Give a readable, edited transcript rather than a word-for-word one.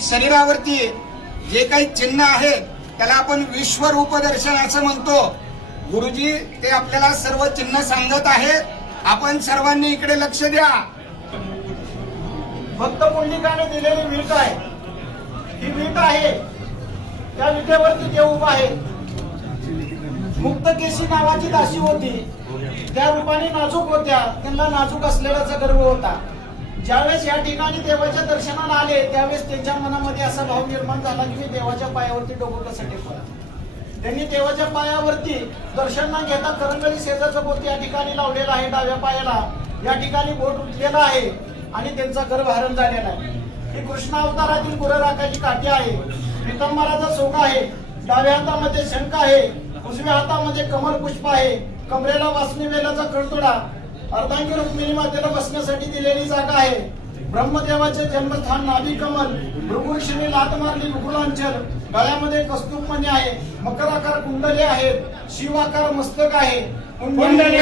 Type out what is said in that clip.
शरीरावरती जे काही चिन्ह आहेत त्याला आपण विश्वरूप दर्शन असं म्हणतो। गुरुजी ते आपल्याला सर्व चिन्ह सांगत आहेत, आपण सर्वांनी इकडे लक्ष द्या। भक्त पुंडलिकाने दिलेली वीट आहे, ही वीट आहे, त्या विटेवरती देव उभा आहे। मुक्तकेशी नावाची दासी होती, त्या रूपाने नाजूक होत्या, त्यांना नाजूक असलेलाचा गर्व होता। ज्यावेळेस या ठिकाणी देवाच्या दर्शनाला आले त्यावेळेस त्यांच्या मनामध्ये असा भाव निर्माण झाला की मी देवाच्या पायावरती डोकं कसं टेकवावं। त्यांनी देवाच्या पायावरती दर्शन न घेता करंगळी शेजारचं बोट या ठिकाणी लावलेलं आहे, डाव्या पायाला या ठिकाणी बोट उठलेला आहे आणि त्यांचा गर्भधारण झालेला आहे। ही कृष्ण अवतारातील गुरराखाची काठी आहे, पितांबराचा सोगा आहे, डाव्या हातामध्ये शंख आहे, उजव्या हातामध्ये कमल पुष्प आहे, कमरेला वासनी वेलाचा कळतोडा, अर्धांगी रुक्मिणी मातेला बसण्यासाठी दिलेली जागा आहे। ब्रह्मदेवाचे जन्मस्थान नाभी कमल, भृगुऋषीने लात मारली मुकुलांचल, गळ्यामध्ये कस्तूरमणी आहे, मकराकार कुंडले आहेत, शिवाकार मस्तक आहे। कुंडली